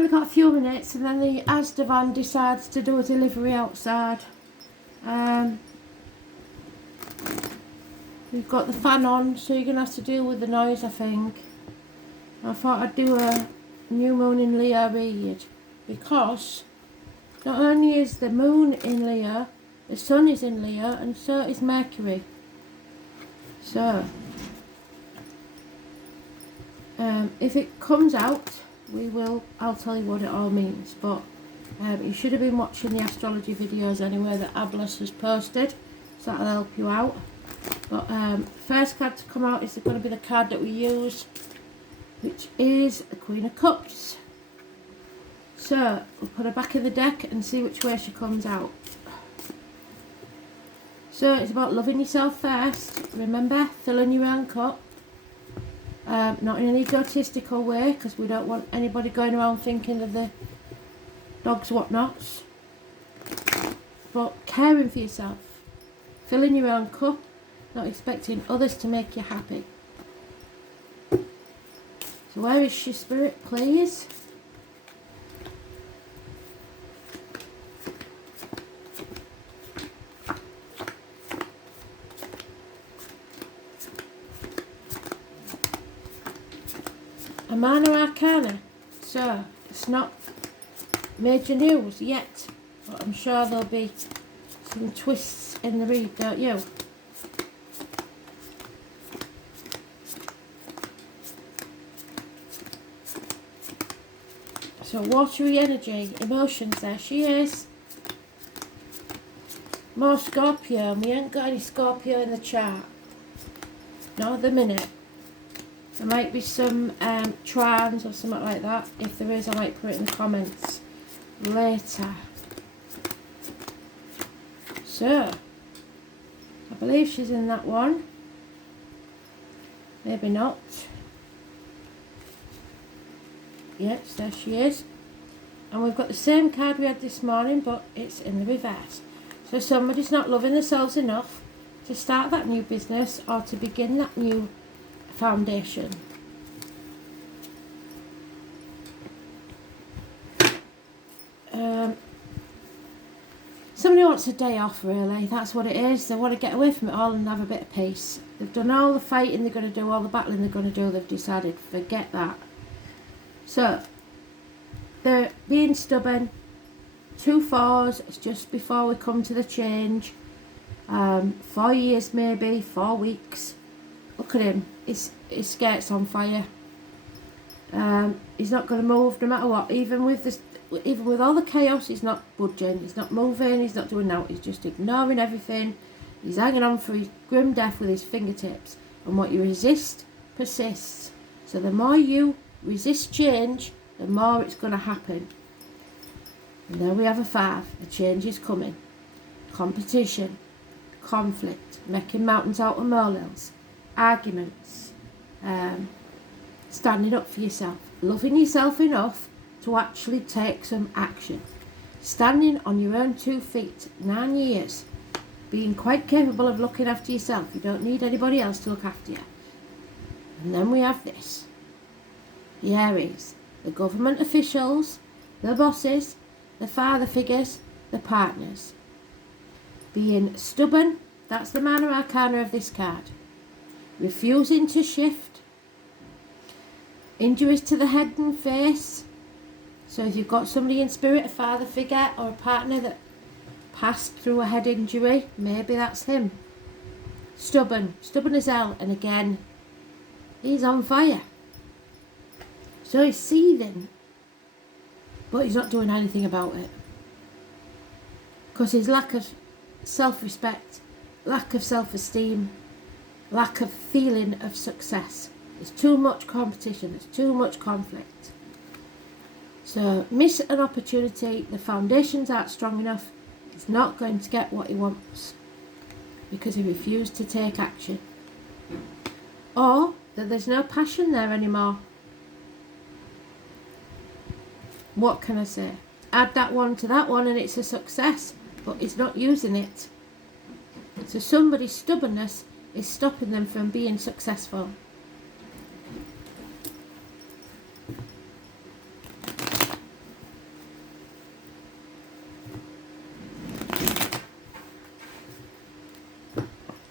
only got a few minutes, and then the Asda van decides to do a delivery outside. We've got the fan on, so you're going to have to deal with the noise, I think. I thought I'd do a new moon in Leo read, because not only is the moon in Leo, the sun is in Leo, and so is Mercury. So, if it comes out, I'll tell you what it all means, but you should have been watching the astrology videos anyway that Ablas has posted, so that'll help you out. But first card to come out is going to be the card that we use, which is the Queen of Cups. So we'll put her back in the deck and see which way she comes out. So it's about loving yourself first. Remember, filling your own cup. Not in an egotistical way, because we don't want anybody going around thinking that the dog's whatnots. But caring for yourself. Filling your own cup. Not expecting others to make you happy. So where is your spirit, please? A minor arcana. So it's not major news yet, but I'm sure there'll be some twists in the read, don't you? So watery energy, emotions, there she is. More Scorpio, we ain't got any Scorpio in the chart. Not at the minute. There might be some trans or something like that. If there is, I might put it in the comments later. So, I believe she's in that one. Maybe not. Yes, there she is. And we've got the same card we had this morning, but it's in the reverse. So somebody's not loving themselves enough to start that new business or to begin that new foundation. Somebody wants a day off, really. That's what it is. They want to get away from it all and have a bit of peace. They've done all the fighting they're going to do, all the battling they're going to do. They've decided, forget that. So, they're being stubborn. 2 4s, it's just before we come to the change. 4 years maybe, 4 weeks. Look at him, his skirt's on fire. He's not going to move no matter what. Even with all the chaos, he's not budging. He's not moving, he's not doing that. He's just ignoring everything. He's hanging on for his grim death with his fingertips. And what you resist persists. So the more you resist change, the more it's going to happen. And there we have a 5. The change is coming. Competition, conflict, making mountains out of molehills, arguments, standing up for yourself, loving yourself enough to actually take some action, standing on your own 2 feet, 9 years, being quite capable of looking after yourself. You don't need anybody else to look after you. And then we have this. The Aries, the government officials, the bosses, the father figures, the partners. Being stubborn, that's the minor arcana of this card. Refusing to shift. Injuries to the head and face. So if you've got somebody in spirit, a father figure or a partner that passed through a head injury, maybe that's him. Stubborn as hell, and again, he's on fire. So he's seething, but he's not doing anything about it. Because his lack of self-respect, lack of self-esteem, lack of feeling of success. There's too much competition, there's too much conflict. So miss an opportunity, the foundations aren't strong enough, he's not going to get what he wants because he refused to take action. Or that there's no passion there anymore. What can I say? Add that one to that one and it's a success, but he's not using it. So somebody's stubbornness is stopping them from being successful.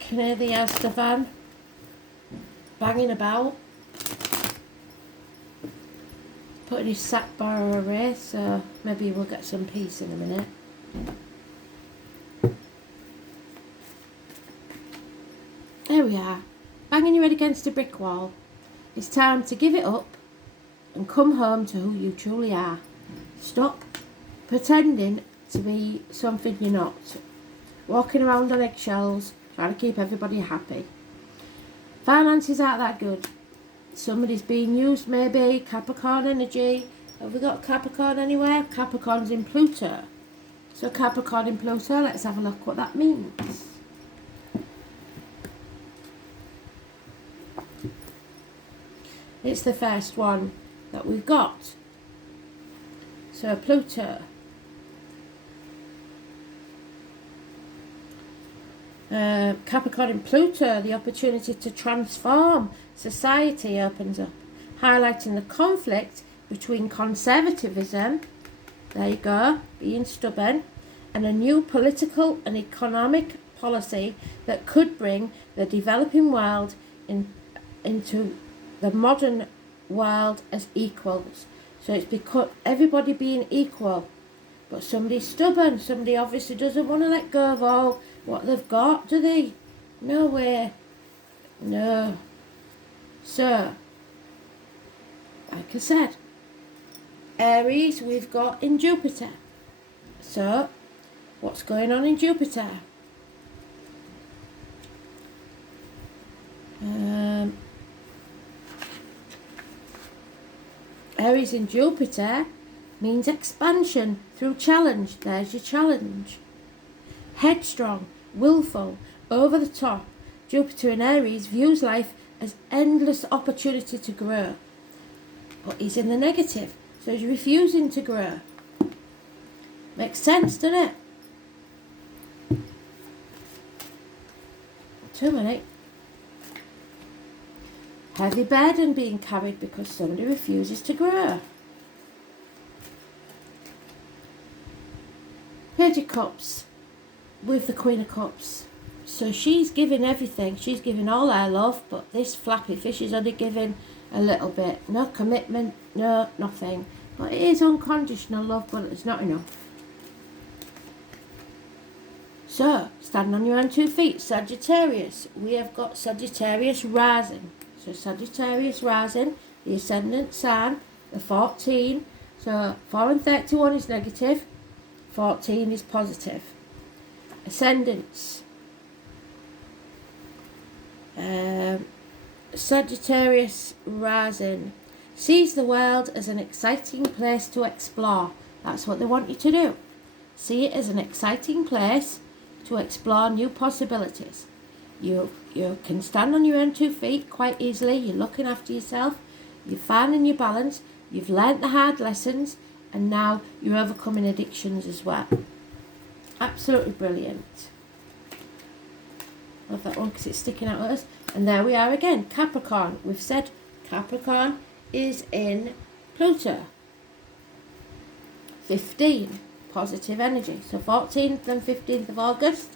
You can hear the Asda van banging about, putting his sack bar away, so maybe we'll get some peace in a minute. There we are, banging your head against a brick wall. It's time to give it up and come home to who you truly are. Stop pretending to be something you're not. Walking around on eggshells, trying to keep everybody happy. Finances aren't that good. Somebody's being used, maybe. Capricorn energy. Have we got Capricorn anywhere? Capricorn's in Pluto. So Capricorn in Pluto, let's have a look what that means. It's the first one that we've got. So Pluto. Capricorn in Pluto, the opportunity to transform society opens up, highlighting the conflict between conservatism, there you go, being stubborn, and a new political and economic policy that could bring the developing world into the modern world as equals. So it's because everybody being equal, but somebody's stubborn, somebody obviously doesn't want to let go of all what they've got, do they? No way. No. So, like I said, Aries we've got in Jupiter. So, what's going on in Jupiter? Aries in Jupiter means expansion through challenge. There's your challenge. Headstrong, willful, over the top. Jupiter in Aries views life as endless opportunity to grow. But he's in the negative, so he's refusing to grow. Makes sense, doesn't it? Too many. Heavy burden being carried because somebody refuses to grow. Page of Cups with the Queen of Cups. So she's giving everything. She's giving all her love, but this flappy fish is only giving a little bit. No commitment, no nothing. But it is unconditional love, but it's not enough. So, standing on your own 2 feet, Sagittarius. We have got Sagittarius rising. So Sagittarius rising, the ascendant sign, the 14. So 4 and 31 is negative, 14 is positive. Ascendants. Sagittarius rising sees the world as an exciting place to explore. That's what they want you to do. See it as an exciting place to explore new possibilities. You can stand on your own 2 feet quite easily. You're looking after yourself. You're finding your balance. You've learnt the hard lessons, and now you're overcoming addictions as well. Absolutely brilliant. Love that one because it's sticking out at us. And there we are again, Capricorn. We've said Capricorn is in Pluto. 15, positive energy. So 14th and 15th of August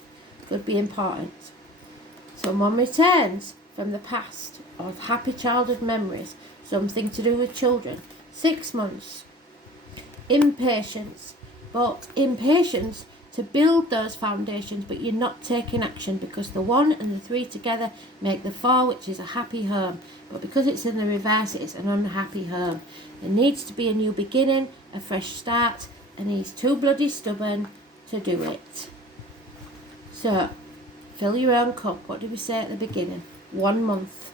could be important. Someone returns from the past or happy childhood memories, something to do with children. 6 months. Impatience, but impatience to build those foundations, but you're not taking action because the 1 and the 3 together make the 4, which is a happy home. But because it's in the reverse, it's an unhappy home. There needs to be a new beginning, a fresh start, and he's too bloody stubborn to do it. So, fill your own cup. What did we say at the beginning? 1 month.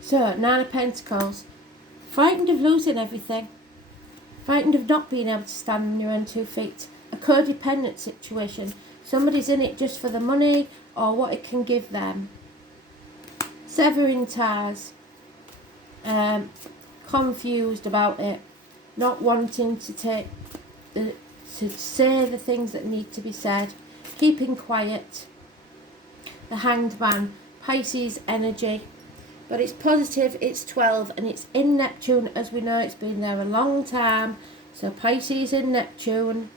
So, 9 of Pentacles. Frightened of losing everything. Frightened of not being able to stand on your own 2 feet. A codependent situation. Somebody's in it just for the money or what it can give them. severing ties, confused about it, not wanting to say the things that need to be said, keeping quiet. The Hanged Man, Pisces energy, but it's positive, it's 12, and it's in Neptune. As we know, it's been there a long time. So Pisces in Neptune,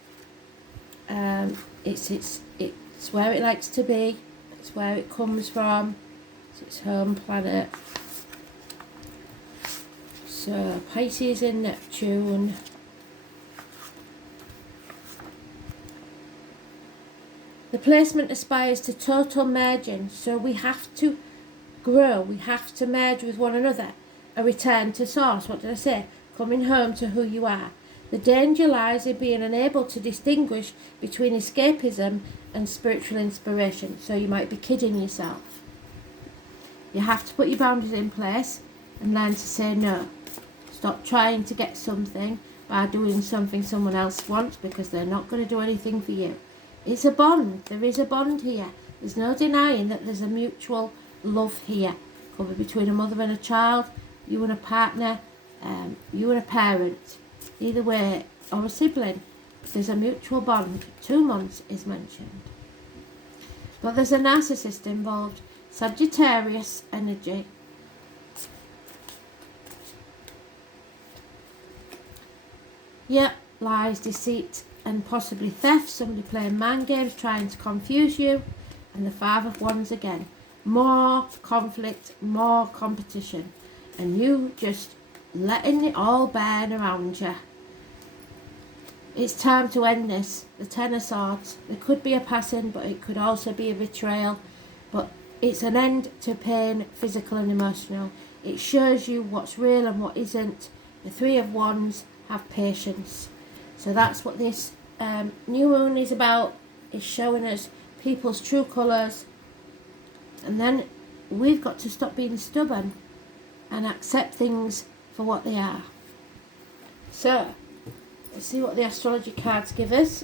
it's where it likes to be, it's where it comes from, it's its home planet. So Pisces in Neptune. The placement aspires to total merging, so we have to grow, we have to merge with one another. A return to source, what did I say? Coming home to who you are. The danger lies in being unable to distinguish between escapism and spiritual inspiration, so you might be kidding yourself. You have to put your boundaries in place and learn to say no. Stop trying to get something by doing something someone else wants, because they're not going to do anything for you. It's a bond. There is a bond here. There's no denying that there's a mutual love here. Could be between a mother and a child, you and a partner, you and a parent. Either way, or a sibling. There's a mutual bond. 2 months is mentioned. But there's a narcissist involved. Sagittarius energy. Yep, lies, deceit, and possibly theft. Somebody playing mind games, trying to confuse you. And the Five of Wands again. More conflict, more competition. And you just letting it all burn around you. It's time to end this. The Ten of Swords. There could be a passing, but it could also be a betrayal. But it's an end to pain, physical and emotional. It shows you what's real and what isn't. The Three of Wands. Have patience. So that's what this new moon is about. It's showing us people's true colours. And then we've got to stop being stubborn and accept things for what they are. So, let's see what the astrology cards give us.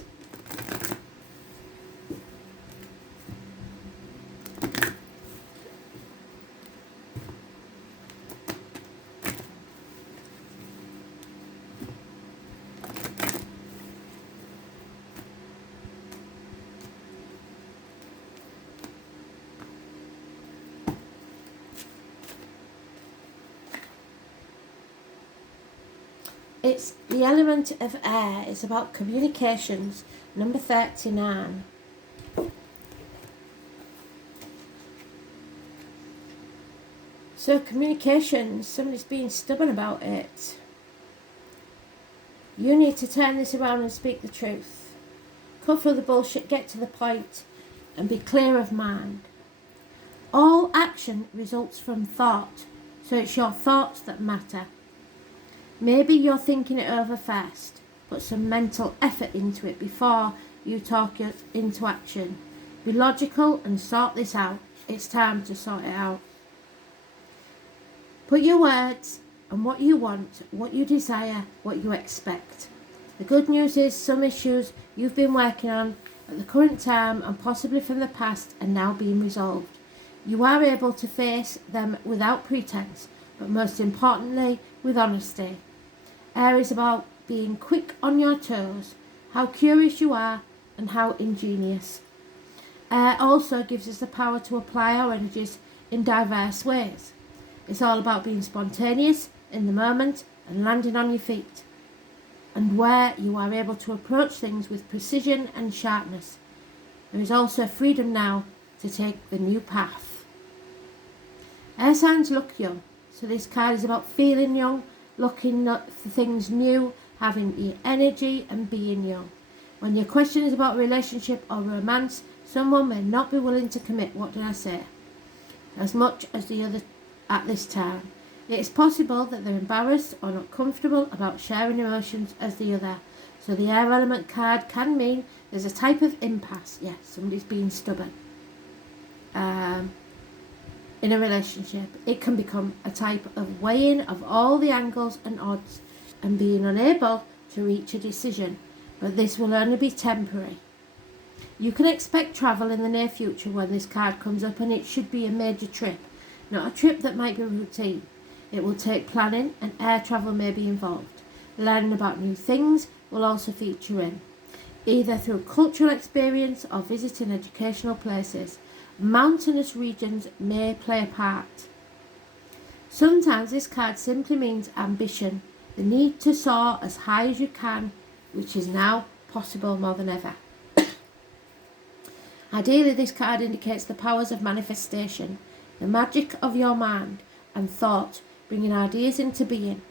It's the element of air. It's about communications. Number 39. So communications, somebody's being stubborn about it. You need to turn this around and speak the truth. Cut through the bullshit, get to the point, and be clear of mind. All action results from thought, so it's your thoughts that matter. Maybe you're thinking it over first. Put some mental effort into it before you talk it into action. Be logical and sort this out. It's time to sort it out. Put your words and what you want, what you desire, what you expect. The good news is some issues you've been working on at the current time and possibly from the past are now being resolved. You are able to face them without pretense, but most importantly, with honesty. Air is about being quick on your toes, how curious you are and how ingenious. Air also gives us the power to apply our energies in diverse ways. It's all about being spontaneous in the moment and landing on your feet, and where you are able to approach things with precision and sharpness. There is also freedom now to take the new path. Air signs look young, so this card is about feeling young, looking for things new, having the energy and being young. When your question is about relationship or romance, someone may not be willing to commit, what did I say, as much as the other at this time. It is possible that they're embarrassed or not comfortable about sharing emotions as the other. So the air element card can mean there's a type of impasse. Yes, somebody's being stubborn. In a relationship, it can become a type of weighing of all the angles and odds and being unable to reach a decision, but this will only be temporary. You can expect travel in the near future when this card comes up, and it should be a major trip. not a trip that might be routine. It will take planning and air travel may be involved. Learning about new things will also feature in, either through cultural experience or visiting educational places. Mountainous regions may play a part. Sometimes this card simply means ambition, the need to soar as high as you can, which is now possible more than ever. Ideally, this card indicates the powers of manifestation, the magic of your mind and thought, bringing ideas into being.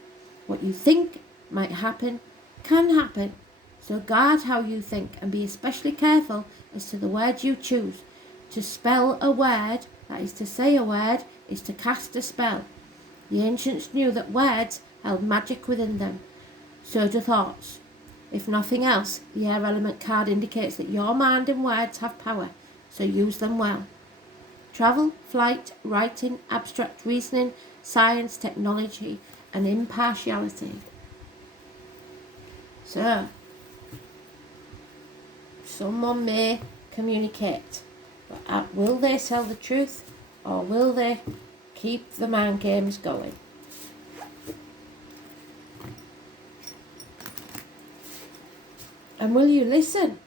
What you think might happen can happen, so guard how you think and be especially careful as to the words you choose. To spell a word, that is to say a word, is to cast a spell. The ancients knew that words held magic within them. So do thoughts. If nothing else, the air element card indicates that your mind and words have power, so use them well. Travel, flight, writing, abstract reasoning, science, technology, and impartiality. So, someone may communicate, but will they tell the truth, or will they keep the mind games going? And will you listen?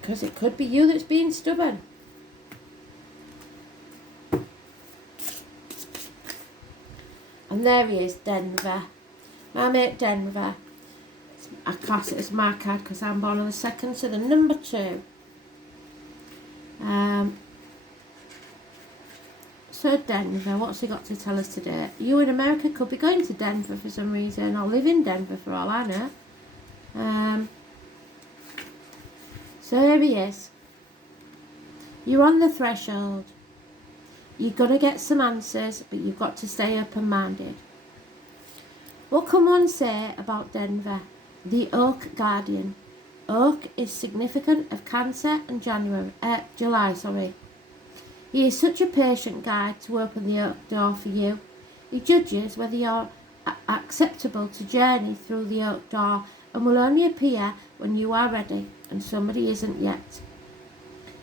Because it could be you that's being stubborn. And there he is, Denver. My mate Denver. I class it as my card because I'm born on the 2nd, so the number 2. So Denver, what's he got to tell us today? You in America could be going to Denver for some reason, or live in Denver for all I know. So here he is. You're on the threshold. You're going to get some answers, but you've got to stay open-minded. What can one say about Denver? The Oak Guardian. Oak is significant of Cancer and July. He is such a patient guide to open the oak door for you. He judges whether you're acceptable to journey through the oak door and will only appear when you are ready and somebody isn't yet.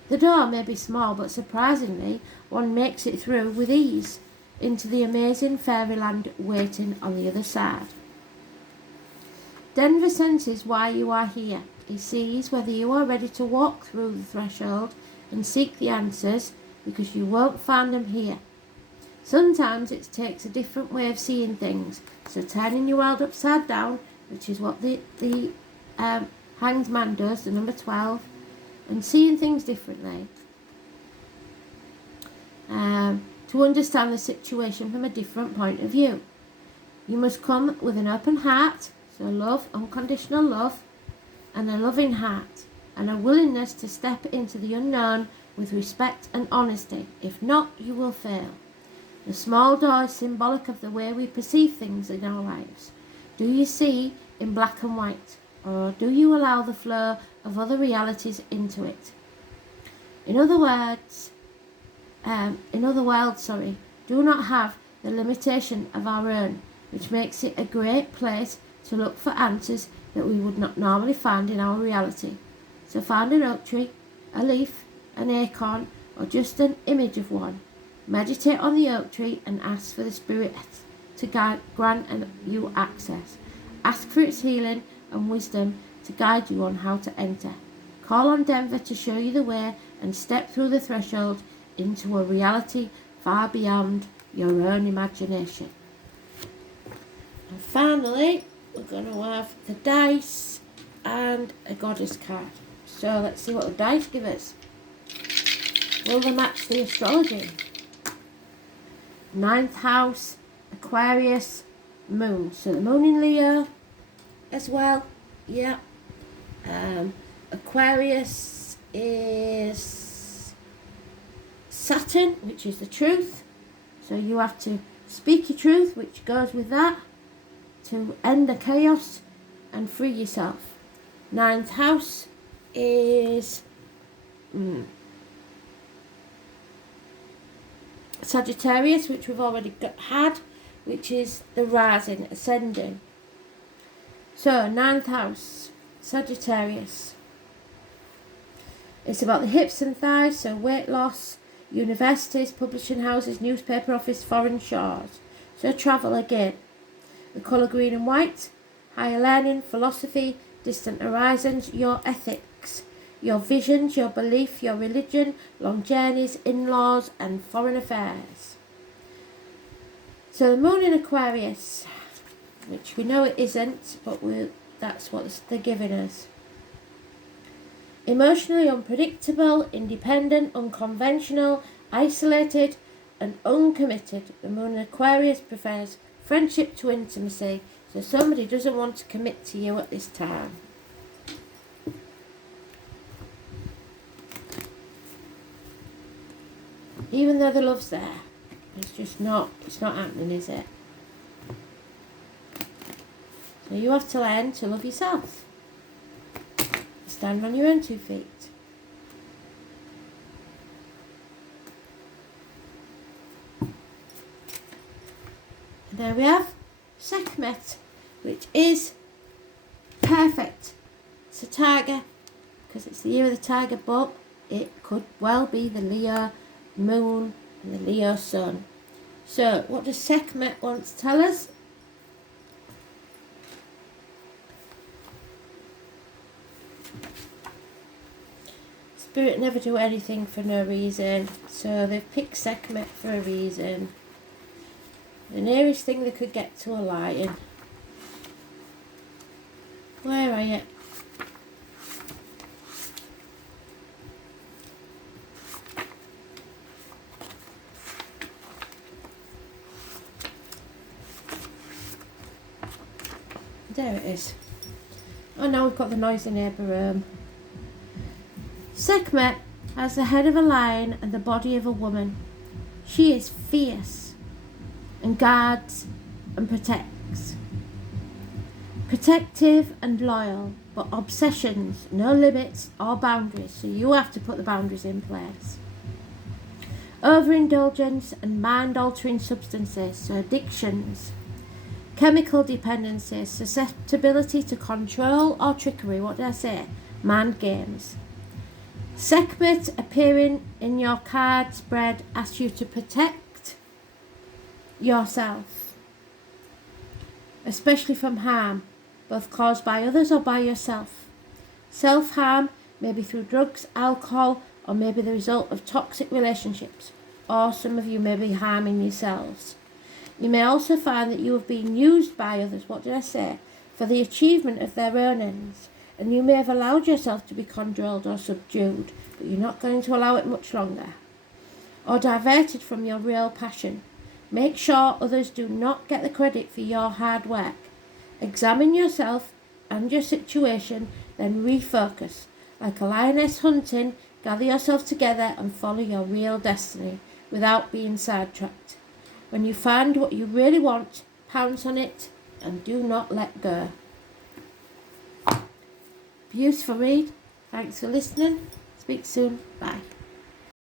The door may be small, but surprisingly, one makes it through with ease into the amazing fairyland waiting on the other side. Denver senses why you are here. He sees whether you are ready to walk through the threshold and seek the answers, because you won't find them here. Sometimes it takes a different way of seeing things, so turning your world upside down, which is what the Hanged Man does, the number 12, and seeing things differently. To understand the situation from a different point of view. You must come with an open heart, so love, unconditional love, and a loving heart, and a willingness to step into the unknown with respect and honesty. If not, you will fail. The small door is symbolic of the way we perceive things in our lives. Do you see in black and white, or do you allow the flow of other realities into it? In other worlds, do not have the limitation of our own, which makes it a great place to look for answers that we would not normally find in our reality. So find an oak tree, a leaf, an acorn, or just an image of one. Meditate on the oak tree and ask for the spirit to grant you access. Ask for its healing and wisdom to guide you on how to enter. Call on Denver to show you the way and step through the threshold into a reality far beyond your own imagination. And finally, we're going to have the dice and a goddess card. So let's see what the dice give us. Will they match the astrology? 9th house, Aquarius, moon. So the moon in Leo as well. Yeah. Aquarius is Saturn, which is the truth. So you have to speak your truth, which goes with that, to end the chaos and free yourself. 9th house is Sagittarius, which we've already had, which is the rising, ascending. So 9th house, Sagittarius. It's about the hips and thighs, so weight loss. universities, publishing houses, newspaper office, foreign shores. So travel again. The colour green and white, higher learning, philosophy, distant horizons, your ethics, your visions, your belief, your religion, long journeys, in-laws and foreign affairs. So the moon in Aquarius, which we know it isn't, but that's what they're giving us. Emotionally unpredictable, independent, unconventional, isolated and uncommitted. The moon in Aquarius prefers friendship to intimacy. So somebody doesn't want to commit to you at this time. Even though the love's there, it's not happening, is it? So you have to learn to love yourself. Stand on your own 2 feet. And there we have Sekhmet, which is perfect. It's a tiger, because it's the year of the tiger, but it could well be the Leo moon and the Leo sun. So what does Sekhmet want to tell us? Spirit never do anything for no reason, so they've picked Sekhmet for a reason. The nearest thing they could get to a lion. Where are you? There it is. Oh no, we've got the noisy neighbour room. Sekhmet has the head of a lion and the body of a woman. She is fierce and guards and protects. Protective and loyal, but obsessions, no limits or boundaries, so you have to put the boundaries in place. Overindulgence and mind-altering substances, so addictions. Chemical dependencies, susceptibility to control or trickery, what did I say? Mind games. Sekhmet appearing in your card spread asks you to protect yourself, especially from harm, both caused by others or by yourself. Self-harm may be through drugs, alcohol, or maybe the result of toxic relationships, or some of you may be harming yourselves. You may also find that you have been used by others, what did I say, for the achievement of their own ends, and you may have allowed yourself to be controlled or subdued, but you're not going to allow it much longer, or diverted from your real passion. Make sure others do not get the credit for your hard work. Examine yourself and your situation, then refocus. Like a lioness hunting, gather yourself together and follow your real destiny without being sidetracked. When you find what you really want, pounce on it and do not let go. Beautiful read. Thanks for listening. Speak soon. Bye.